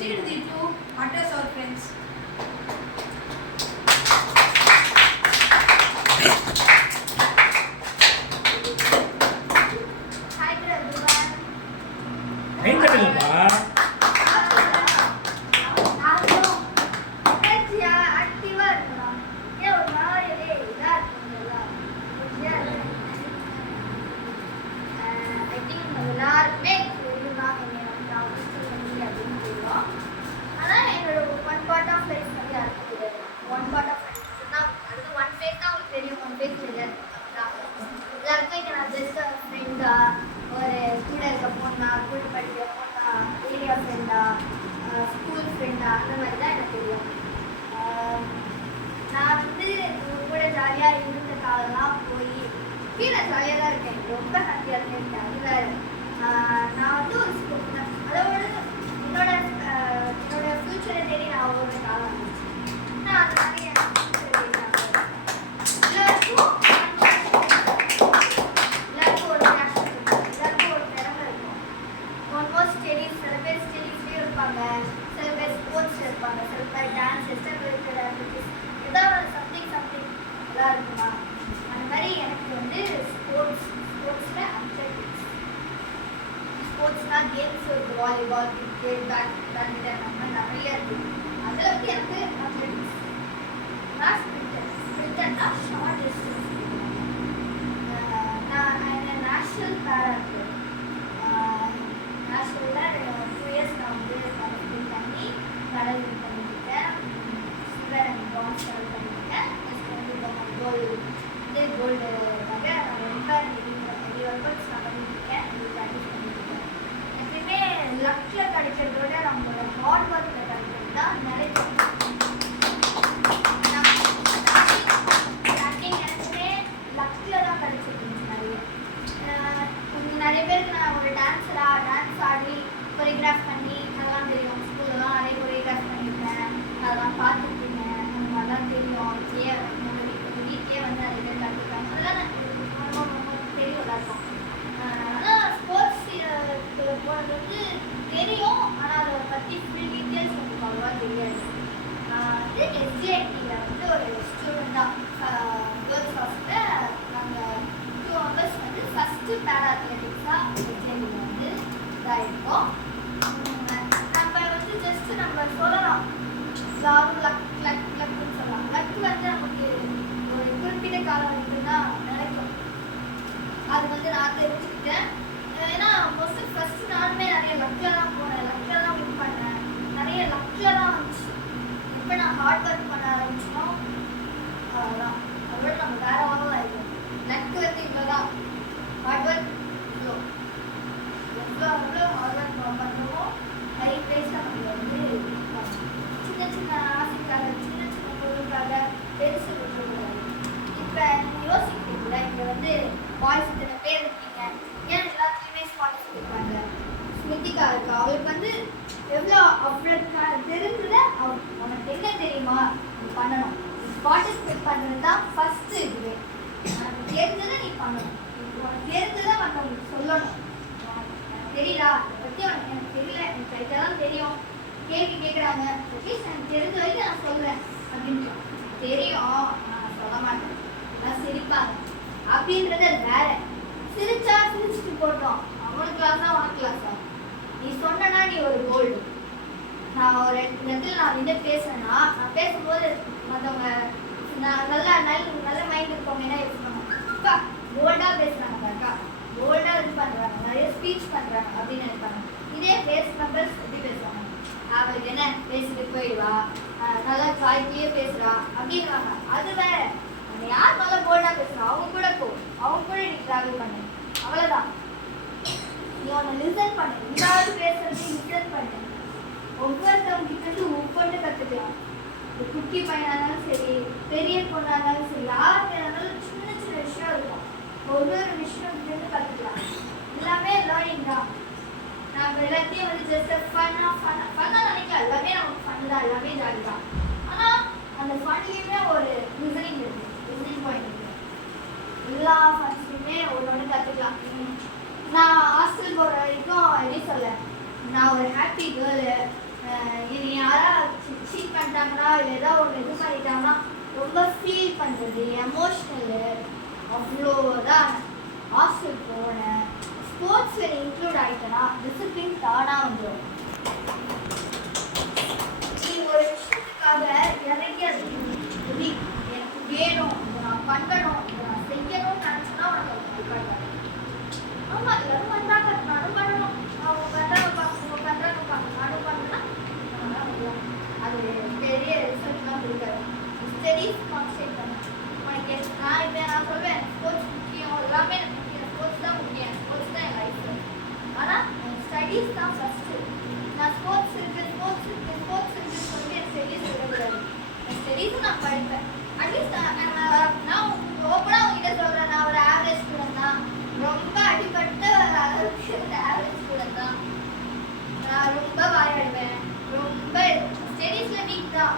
proceed the two matters or friends. Hi to everyone. School ஃப்ரெண்டா அந்த மாதிரி தான் எனக்கு தெரியும். நான் வந்து கூட ஜாலியாக இருந்த காலம்லாம் போய் கீழே ஜாலியாக தான் இருக்கேன், ரொம்ப ஹாப்பியாக இருக்கேன். அதில் நான் வந்து ஒரு அதோட என்னோட ஃப்யூச்சரை தேடி நான் ஒரு காலம் இருந்துச்சு. நான் அது மாதிரி எல்லாருக்கும் ஒரு பேஷன் இருக்கும், எல்லாருக்கும் ஒரு திறமை இருக்கும். ஆல்மோஸ்ட் ஸ்டடீஸ், சில பேர் ஸ்டடீஸ்லேயும் இருப்பாங்க, சில பேர் ஸ்போர்ட்ஸில் இருப்பாங்க, சில பேர் டான்ஸ், எக்ஸ்ட்ரா கரிக்குலர் ஆக்டிவிட்டிஸ், ஏதாவது சம்திங் எல்லாம் இருக்குமா. அந்த மாதிரி எனக்கு வந்து ஸ்போர்ட்ஸில் அத்லெட்டிக்ஸ், ஸ்போர்ட்ஸ்னால் கேம்ஸ் இருக்குது, வாலிபால், கிரிக்கெட், பேட்மிண்டன், அந்த மாதிரி நிறைய இருக்குது. அதில் வந்து எனக்கு அத்லெட்டிக்ஸ். நான் ஸ்பிரிட்டர்னா ஷார்ட் டிஸ்டன்ஸ். நான் நேஷ்னல் பேரா அத்லெட். நேஷ்னலில் 2 இயர்ஸ் நான் வந்து பார்ட்டிசிபேட் பண்ணி மெடல் வின் பண்ணியிருக்கேன். சில்வர் அண்ட் பிரான்ஸ் மெடல் பண்ணியிருக்கேன். நெக்ஸ்ட் வந்து கோல்டுக்காக நான் ரொம்ப நிறைய ஒர்க்அவுட்ஸ் நான் பண்ணியிருக்கேன், ப்ராக்டிஸ் பண்ணியிருக்கேன். எப்பயுமே லக்கில் கிடைக்கிறதோட நம்மளோட ஹார்ட் ஒர்க்கில் கிடைக்கிறது தான் நிறைய. நிறைய பேருக்கு நான் ஒரு டான்ஸ் ஆடி கொரியோகிராஃப் பண்ணி அதெல்லாம் தெரியும். ஸ்கூல்லாம் நிறைய கொரியோகிராஃப் பண்ணியிருக்கேன், அதெல்லாம் பார்த்துருக்கேன், அந்த மாதிரிலாம் தெரியும். எங்கள் வீட்லேயே வந்து நிறைய பேர் கற்றுக்காங்க, அதெல்லாம் ரொம்ப ரொம்ப தெரியும் எல்லாருக்கும். ஆனால் ஸ்போர்ட்ஸ் போகிறது வந்து தெரியும், ஆனால் அதை பற்றி ஃபுல் டீட்டெயில்ஸ் எனக்கு அவ்வளோவா தெரியாது. வந்து எஸ்ஜிஐடியில் வந்து ஒரு ஸ்டூடெண்ட் தான், கேர்ள்ஸ் ஹாஸ்டலில் நாங்கள் 2 hours வந்து ஃபஸ்ட்டு பேரா அத்லெட்டிக்ஸாக எஸ்ஜிஐடியில் வந்து இதாக இருக்கோம். நம்ம வந்து ஜஸ்ட்டு நம்ம சொல்லலாம், யாரும் லக்குன்னு சொல்லலாம். லக்கு வந்து நமக்கு ஒரு குறிப்பிட்ட காலம் வரைக்கும் தான் நினைக்கும். அது வந்து நான் தெரிஞ்சுக்கிட்டேன். ஏன்னா மோஸ்ட்லி ஃபஸ்ட்டு நானுமே நிறைய லக்கில் தான் போனேன், லக்கில் தான் வின் பண்ணேன், நிறைய லக்கில் தான் வந்துச்சு. இப்போ நான் ஹார்ட் ஒர்க் பண்ண ஆரம்பிச்சோம், அவ்வளோதான். அதோட நம்ம வேறு ஆகும் ஆகிடும். லக்கு வந்து இவ்வளோ தான், ஹார்ட் ஒர்க் இவ்வளோ எவ்வளோ ஹார்ட் ஒர்க் பண்ணுறோமோ ஹை ப்ரைஸில் நம்ம வந்து சின்ன சின்ன ஆசைக்காக, சின்ன சின்ன பொருளுக்காக பெருசு கொடுக்கக்கூடாது. இப்போ நீங்கள் யோசிக்கிறீங்களா, இங்கே வந்து பாய்ஸ் இத்தனை பேர் இருக்கீங்க, ஏன் எல்லாத்துலேயுமே பார்ட்டிசிபேட் பண்ணுற ஸ்மிருதிகா இருக்கா, அவளுக்கு வந்து எவ்வளோ அவ்வளோ தெரிஞ்சத உனக்கு என்ன தெரியுமா நீ பண்ணணும். பார்ட்டிசிபேட் பண்ணுறது தான் ஃபஸ்ட்டு. இதுவே உனக்கு தெரிஞ்சதை நீ பண்ணணும், உனக்கு தெரிஞ்சதை மற்றவங்களுக்கு சொல்லணும். எனக்கு தெரியலா, அதை பற்றி எனக்கு தெரியல, எனக்கு லைட்டாக தான் தெரியும், கேள்வி கேட்குறாங்க, அட்லீஸ்ட் எனக்கு தெரிஞ்ச வரைக்கும் நான் சொல்கிறேன் அப்படின்ட்டு. தெரியும் நான் சொல்ல மாட்டேன், நான் சிரிப்பாங்க அப்படின்றத வேற. சிரிச்சா சிரிச்சுட்டு போட்டோம், அவனுக்கு கிளாஸா உனக்கு கிளாஸா, நீ சொன்னா நீ ஒரு கோல்டு. நான் ஒரு இடத்துல நான் நின்று பேசுறேன்னா, நான் பேசும்போது மற்றவங்க நல்லா நல்ல மைண்ட் இருக்கவங்க என்ன யூஸ் பண்ணுவாங்க, அக்கா போல்டாக பேசுகிறாங்க, அக்கா போல்டாக இது பண்ணுறாங்க, நிறைய ஸ்பீச் பண்ணுறாங்க அப்படின்னு நினைப்பாங்க. இதே பேஸ் மெம்பர்ஸ் எப்படி பேசுவாங்க, அவளுக்கு என்ன பேசிட்டு போயிடுவா, நல்லா ஜாலியே பேசுகிறா அப்படின்வாங்க. அது வேற. யார் நல்லா போல்டாக பேசுகிறா அவங்க கூட போ, அவங்க கூட நீ ட்ராவல் பண்ணு, அவ்வளோதான். நீ ஒன்று லிசன் பண்ணு, எல்லாரும் பேசுறது லிசன் பண்ணு. ஒவ்வொருத்தவங்க கிட்ட ஒவ்வொன்று கற்றுக்கலாம். குட்டி பையனாக இருந்தாலும் சரி, பெரிய பொண்ணாக இருந்தாலும் சரி, யாருக்கு இருந்தாலும் சின்ன சின்ன விஷயம் இருக்கும், ஒவ்வொரு விஷயம் கற்றுக்கலாம். எல்லாமே லேர்னிங் தான். நம்ம எல்லாத்தையும் வந்து ஜஸ்ட் ஃபன்னாக நினைக்கலாம். எல்லாமே நமக்கு ஃபன் தான், எல்லாமே ஜாலி தான். ஆனால் அந்த ஃபன்லேயுமே ஒரு லிசனிங் இருக்குது, லிசனிங் பாயிண்ட் இருக்குது. எல்லா ஃபன்ஸ்லையுமே ஒன்று கற்றுக்கலாம். நான் ஹாஸ்டல் போகிற வரைக்கும் எப்படி சொல்ல, நான் ஒரு ஹாப்பி கேர்ளு, பண்ணிட்டாங்கன்னா இல்லை ஏதாவது ஒன்று இது பண்ணிட்டாங்கன்னா ரொம்ப ஃபீல் பண்ணுறது எமோஷ்னலு அவ்வளோதான். ஹாஸ்டல் போனேன், ஸ்போர்ட்ஸில் இன்க்ளூட் ஆகிட்டேன்னா டிசிப்ளின் தானாக வந்துடும். நீ ஒரு விஷயத்துக்காக இறங்கி அது எனக்கு வேணும், இதை நான் பண்ணணும், இதை நான் செய்யணும்னு நினச்சேன்னா உனக்கு அது கரெக்டாக. ஆமாம், எல்லாரும் பண்ணுறாங்க, நானும் பண்ணணும், அவங்க பண்ணுறாங்கப்பா, அவங்க பண்ணுறாங்கப்பா, நானும் பண்ணேன்னா அது பெரிய ரிசல்ட்லாம் கொடுக்காது. ஸ்டடீஸ் கான்சன்ட்ரேட் பண்ணேன். உனக்கு நான் சொல்வேன் ஸ்போர்ட்ஸ் முக்கியம், எல்லாமே எனக்கு முக்கியம், ஸ்போர்ட்ஸ் தான் முக்கியம், ஸ்போர்ட்ஸ் தான் என் லைஃப். ஆனால் ஸ்டடீஸ் தான் ஃபஸ்ட்டு. நான் ஸ்போர்ட்ஸ் இருக்குன்னு சொல்லி என் ஸ்டடீஸ் இருக்கக்கூடாது. என் ஸ்டடீஸும் நான் படிப்பேன். அட்லீஸ்ட் நான் ஓப்பனாக உங்ககிட்ட சொல்கிறேன், நான் ஒரு ஆவரேஜ் ஸ்டூடெண்ட் தான். ரொம்ப அடிபட்ட அளவுக்கு ஒரு ஆவரேஜ் ஸ்டூடெண்ட் தான். நான் ரொம்ப வாயாடுவேன், ரொம்ப ஸ்டடீஸில் வீக் தான்.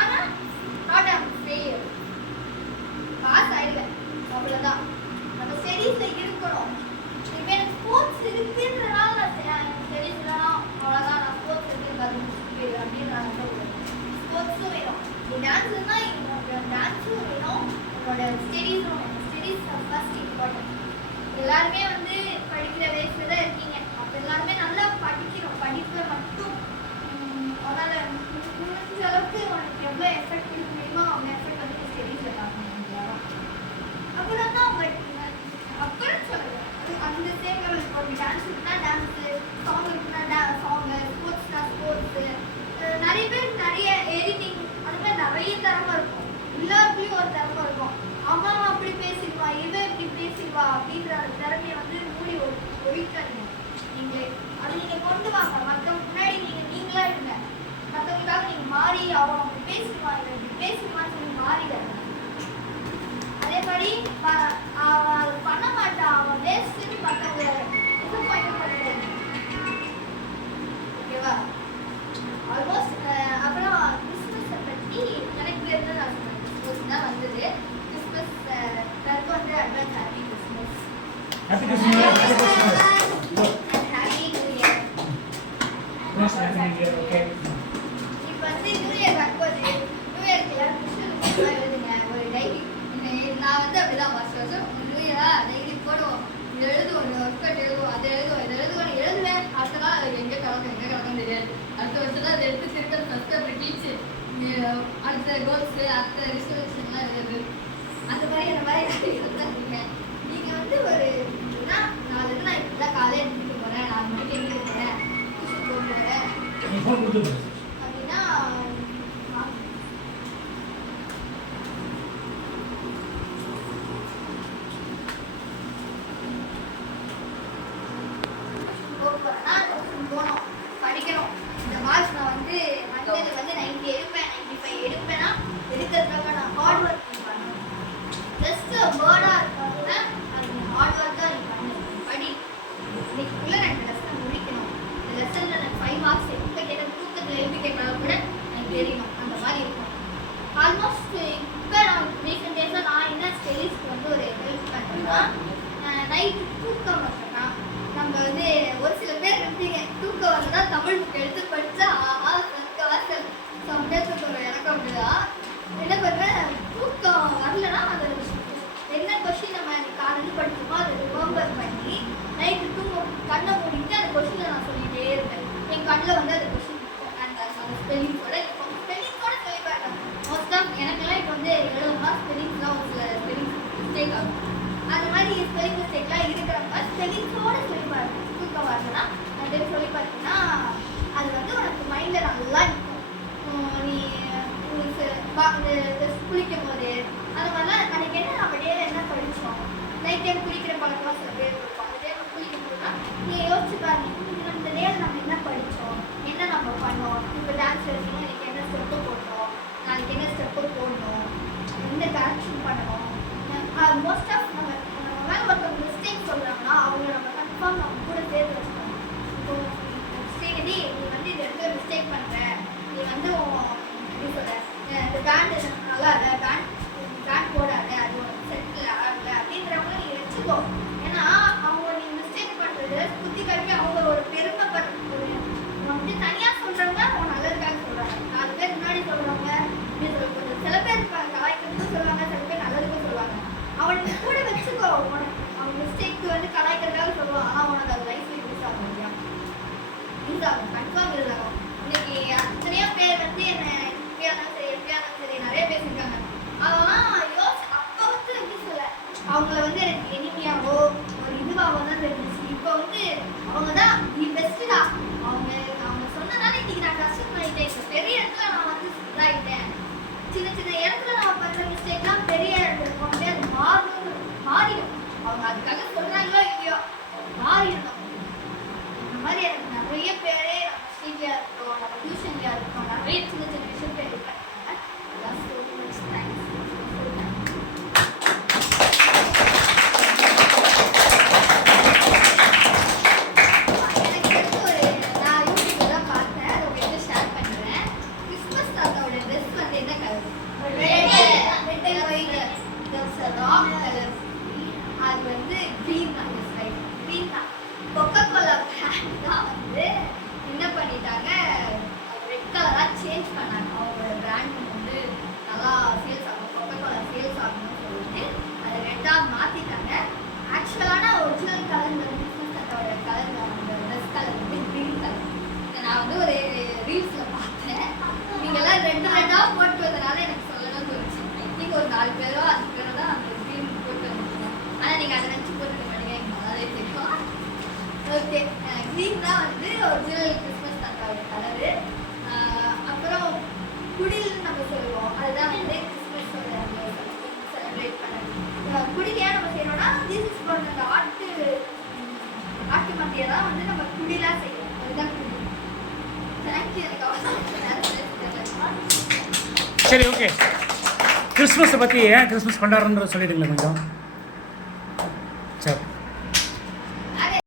ஆனால் நாட் ஐம் ஃபெயில், பாஸ் ஆகிடுவேன், அவ்வளோதான். நம்ம ஸ்டடீஸில் இருக்கணும். இப்போ எனக்கு ஸ்போர்ட்ஸ் இருக்குன்றனால நான் ஸ்டடீஸ் இல்லைனா அவ்வளோதான், நான் ஸ்போர்ட்ஸ் இருக்குது அப்படின்னு நான் சொல்லுவேன். ஸ்போர்ட்ஸும் வேணும், நீ டான்ஸ் இருந்தால் என்னோட டான்ஸும் வேணும், என்னோட ஸ்டடீஸும் வேணும். Studies first important. எல்லாருமே வந்து படிக்கிற வயசுல தான் இருக்கீங்க, அப்போ எல்லாருமே நல்லா படிக்கணும். படிப்பை மட்டும் அதனால் முடிஞ்ச அளவுக்கு உனக்கு எவ்வளோ எஃபெக்ட் கொடுக்க முடியுமோ அவங்க எஃபெக்ட் வந்து ஸ்டடீஸில் பார்க்கணும். அப்புறம் தான் உங்களுக்கு அப்புறம் சொல்லுவேன் அந்த சேம் லெவலுக்கு ஒரு டான்ஸ் இருக்குன்னா டான்ஸு, சாங் இருக்குன்னா சாங்கு, ஸ்போர்ட்ஸ்னா ஸ்போர்ட்ஸு. நிறைய பேர் நிறைய எடிட்டிங் அந்த மாதிரி நிறைய திறமை இருக்கும், எல்லாருக்குள்ளேயும் ஒரு திறமை இருக்கும். அவன் அப்படி பேசிடுவா, இவன் இப்படி பேசிடுவா அப்படின்ற அந்த திறமையை வந்து மூடி ஒழிக்காதீங்க நீங்களே. அதை நீங்கள் கொண்டு வாங்க, மற்றவங்க முன்னாடி நீங்களா இருங்க. மற்றவங்களுக்காக நீங்கள் மாறி அவன் அப்படி பேசிடுவான், இவன் இப்படி பேசிடுவான்னு சொல்லி மாறிடாங்க. அதே மாதிரி அவன் அதை பண்ண மாட்டான், அவன் வேஸ்ட்டுன்னு மற்றவங்க டிசப்பாயிண்ட் பண்ணிடுறாங்க. ஓகேவா? ஆல்மோஸ்ட் அப்புறம் கிறிஸ்மஸை பற்றி எனக்கு இருந்து நான் சொன்னேன். கிறிஸ்மஸ் தான் வந்தது. கிறிஸ்மஸ் எல்லாருக்கும் வந்து advance happy Christmas. Happy Christmas. And Happy New Year. Happy New Year. Okay. இப்போ வந்து நியூ இயர் வரும்போது நியூ இயர்க்கு எல்லாரும் கிறிஸ்மஸ் எழுதுங்க ஒரு டைரி. நான் வந்து அப்படிதான் வருஷம் நியூ இயரா டைரி போடுவோம், இது எழுதுவோம், இந்த ஒர்க் எழுதுவோம், அதை எழுதுவோம், இதை எழுதுவேன். அடுத்த நாள் அது எங்கே கலக்கும் தெரியாது. அடுத்த வருஷம் தான் அதை எடுத்து திருப்பி ஃபஸ்ட்டு அப்படி டீச்சு அடுத்த கோல்ஸு அடுத்த ரிசல்யூஷன்லாம் எழுது. அந்த மாதிரி எழுதாதீங்க. நீங்கள் வந்து ஒரு நான் இப்படிதான் காலையில் எடுத்துட்டு போகிறேன், 4 மணிக்கு எழுதிட்டு போகிறேன், டியூஷன் போட்டு வரேன் அப்படின்னா போகணும், படிக்கணும். இந்த மார்க்ஸ் நான் வந்து 100 வந்து 90 எடுப்பேன், 95 எடுப்பேன்னா எடுக்கிறதுக்காக நான் ஹார்ட் ஒர்க் பண்ணணும். ஜஸ்ட் வேர்டாக இருக்காங்கன்னா அது ஹார்ட் ஒர்க்காக நீ பண்ணு, படி. இன்னைக்குள்ளே நான் இந்த லெசனை முடிக்கணும், இந்த லெசனில் நான் 5 மார்க்ஸ் எப்போ கேட்டால் தூக்கத்தில் எழுதி கேட்டாலும் கூட எனக்கு தெரியணும். அந்த மாதிரி இருக்கும். ஆல்மோஸ்ட் இப்போ நான் ரீசெண்ட் டேஸாக நான் என்ன ஸ்டடீஸ்க்கு வந்து ஒரு ஹெல்ப் பண்ணுறேன்னா நைட்டு தூக்கம் வரணும்னா நம்ம வந்து ஒரு சில பேர் இருப்பீங்க தூக்கம் வரலாம் தமிழ் புக் எடுத்து படித்தா வாசல் சம்பளத்துக்கு ஒரு இறக்கம் அப்படிதான். என்ன பண்ணுறேன், தூக்கம் வரலன்னா அது என்ன கொஸ்டின் நம்ம காலையில் படிச்சோமோ அதை ரிமெம்பர் பண்ணி நைட்டு கண்ணை மூடிட்டு அந்த கொஸ்டினை நான் சொல்லிகிட்டே இருப்பேன். என் கண்ணில் வந்து அந்த கொஸ்டின் அந்த ஸ்பெல்லிங்கோட சொல்லி பார்த்தேன். மோஸ்ட் ஆஃப் எனக்கெல்லாம் இப்போ வந்து எழுதுனா ஸ்பெல்லிங்ஸ்லாம் ஒரு சில ஸ்பெல்லிங்ஸ் மிஸ்டேக் ஆகும். அந்த மாதிரி ஸ்பெல்லிங் மிஸ்டேக்லாம் இருக்கிறப்ப ஸ்பெல்லிங்ஸோட சொல்லி பாருங்க. தூக்கம் வரலன்னா அந்த சொல்லி பார்த்தீங்கன்னா அது வந்து உனக்கு மைண்டில் நல்லா இருக்கும். நீ குளிக்கும் போது அந்த மாதிரிலாம் அன்றைக்கி என்ன நம்ம டேல என்ன படித்தோம், நைட் டைம் குளிக்கிற பழக்கமாக சில பேர் இருக்கும். அந்த டைம் குளிக்கும் போதுனா நீ யோசிச்சு பாருங்க, இந்த டேல நம்ம என்ன படித்தோம், என்ன நம்ம பண்ணோம். இப்போ டான்ஸ் எடுத்தோம்னா இன்றைக்கி என்ன ஸ்டெப்பு போட்டோம், நாளைக்கு என்ன ஸ்டெப்பு போடணும், எந்த கரெக்ஷன் பண்ணணும். மோஸ்ட் ஆஃப் நம்ம மேலே ஒருத்தவங்க மிஸ்டேக் சொல்கிறாங்கன்னா அவங்கள நம்ம கன்ஃபார்ம் நம்ம கூட சேர்த்து வச்சுக்கணும். இப்போ சரி நீ வந்து இந்த இடத்துல மிஸ்டேக் பண்ணுற, நீ வந்து எப்படி சொல்கிற இந்த பேண்ட் நல்லா இல்லை, பேண்ட் போடாத, அது செட்டில் ஆகல அப்படின்றவங்க நீங்கள் வச்சுக்கோ. ஏன்னா அவங்க நீங்கள் மிஸ்டேக் பண்ணுறது குத்தி காட்டி அவங்க ஒரு பெருமைப்படுத்த வந்து தனியாக சொல்கிறவங்க அவங்க நல்லதுக்காக சொல்கிறாங்க. 4 பேர் முன்னாடி அதெல்லாம் அப்போ வந்து எப்படி சொல்ல அவங்கள வந்து எனக்கு எளிமையாவோ ஒரு இதுவாகவோ தான் தெரிஞ்சிச்சு. இப்போ வந்து அவங்க தான் தி பெஸ்ட் தான். அவங்க சொன்னதால இன்னைக்கு நான் கஷ்டப்பட்டுட்டேன். இப்போ பெரிய இடத்துல நான் வந்து இதாகிட்டேன். சின்ன சின்ன இடத்துல நம்ம பண்ணுற மிஸ்டேக்லாம் பெரிய இடத்துல போனே அது மாறிடும். அவங்க அதுக்காக சொல்றாங்களோ இல்லையோ மாறிடணும். இந்த மாதிரி எனக்கு நிறைய பேரே நம்ம ஸ்ட்ரீட்ல இருக்கோம், நம்ம டியூஷன்ல இருக்கோம், நிறைய சின்ன சின்ன விஷயம் பேர் இருக்காங்க. அதான் so much thanks. எனக்கு தெரிஞ்ச ஒரு நான் யூடியூப்ல தான் பார்த்தேன், அதை உங்ககிட்ட ஷேர் பண்றேன். கிறிஸ்மஸ் தாத்தாவோட ட்ரெஸ் வந்து என்ன colour? Red and white. there's a rock color. அது வந்து கிரீன் தான். கிரீன் தான். கொக்கோகோலா பிராண்ட் தான் வந்து என்ன பண்ணிட்டாங்க, ரெட் கலராக சேஞ்ச் பண்ணாங்க. அவங்களோட பிராண்ட் வந்து நல்லா சேல்ஸ் ஆகும், கொக்கோகோலா சேல்ஸ் ஆகணும்னு சொல்லிட்டு அதை ரெட்டாக மாற்றிட்டாங்க. ஆக்சுவலான ஒரிஜினல் கலர் இந்த கிறிஸ்மஸ் தாத்தாவோட கலர் அந்த ட்ரெஸ் கலர் வந்து க்ரீன் கலர். நான் வந்து ஒரு ரீல்ஸில் பார்த்தேன். நீங்கள்லாம் ரெட்டாக போட்டு வந்தனால எனக்கு சொல்லணும்னு தோணுச்சு. ஐ திங்க் ஒரு 4 பேரோ 5 பேரோ தான் அந்த க்ரீன் போட்டு வந்துருக்கீங்க. ஆனால் நீங்கள் அதை நினச்சி போட்டு மாட்டீங்க, எனக்கு நல்லாவே தெரியும். ஓகே, க்ரீன் தான் வந்து ஒரிஜினல் கிறிஸ்மஸ் தாத்தாவோட கலரு. அப்புறம் குடில்னு நம்ம சொல்லுவோம், அதுதான் வந்து கிறிஸ்மஸோட செலிப்ரேட் பண்ணுறது. குடில் ஏன் நம்ம செய்யணும்னா திஸ் இஸ் ஃபார் அந்த ஆட்டு மத்தியை தான் வந்து நம்ம குடிலாக செய்யணும். அதுதான் குடில். தேங்க்யூ. எனக்கு சரி, ஓகே. கிறிஸ்மஸை பற்றி ஏன் கிறிஸ்மஸ் கொண்டாடுறோன்ற சொல்லிடுங்களேன் கொஞ்சம்.